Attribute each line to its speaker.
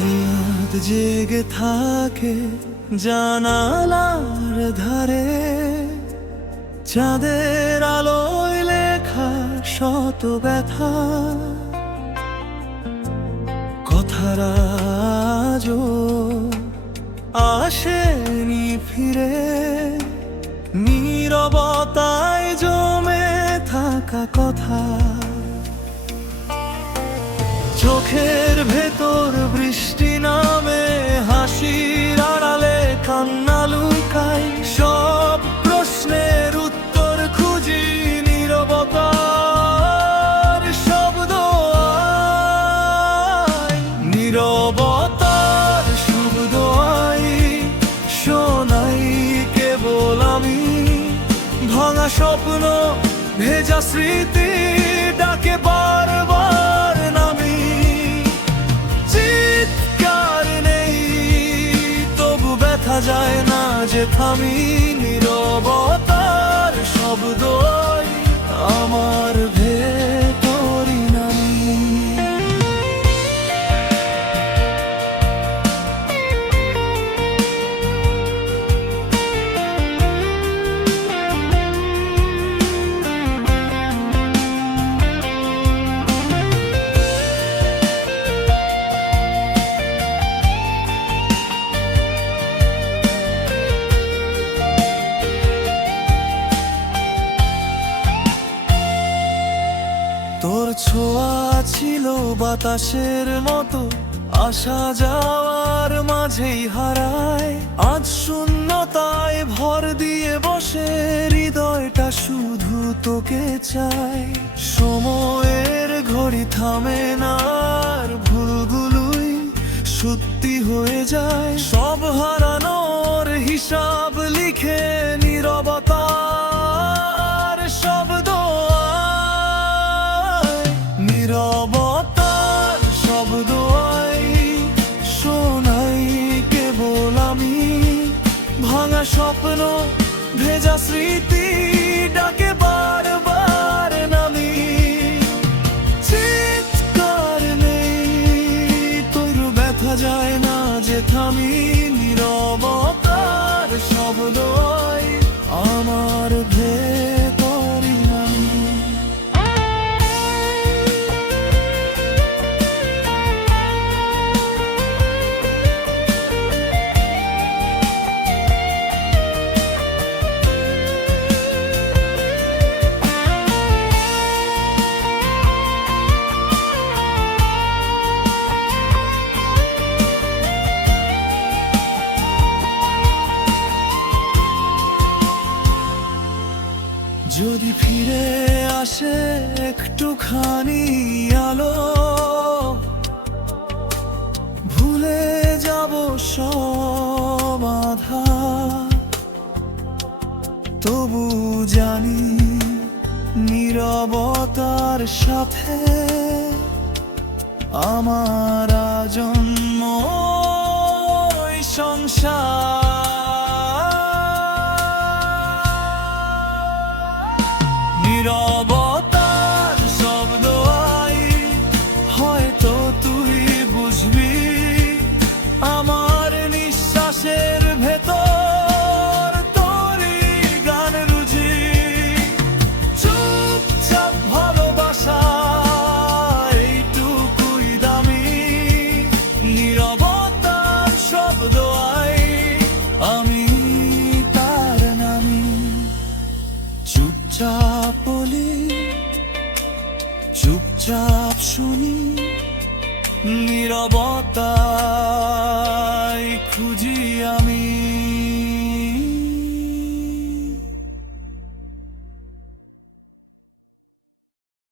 Speaker 1: রাত জেগে থাকে জানালার ধারে। চাঁদের আলোয় লেখা শত ব্যথা। কথারা আসেনি ফিরে। নীরবতায় জমে থাকা কথা। নীরবতার শব্দ আই শোনাই কেবল আমি। ভাঙা স্বপ্ন, ভেজা স্মৃতি ডাকে বারবার নামি। চিৎকার নেই, তবু ব্যথা যায় না যে থামি। নীরবতার শব্দই আমার তোর ছোঁয়া ছিল বাতাসের মতো। আসা যাওয়ার মাঝেই হারায়। আজ শূন্যতায় ভর দিয়ে বসে, হৃদয়টা শুধু তোকে চাই সময়ের ঘড়ি থামে না ভুলগুলোই সত্যি হয়ে যায়। স্বপ্ন ভেজা স্মৃতি ডাকে বারবার নামি। চিৎকার নেই তোর ব্যথা যায় না যে থামি। ফিরে আসে একটুখানি আলো। ভুলে যাব সব আধার তবু জানি নীরবতার সাথে আমার জন্ম চুপচাপ বলি চুপচাপ শুনি নীরবতায় খুঁজি আমি।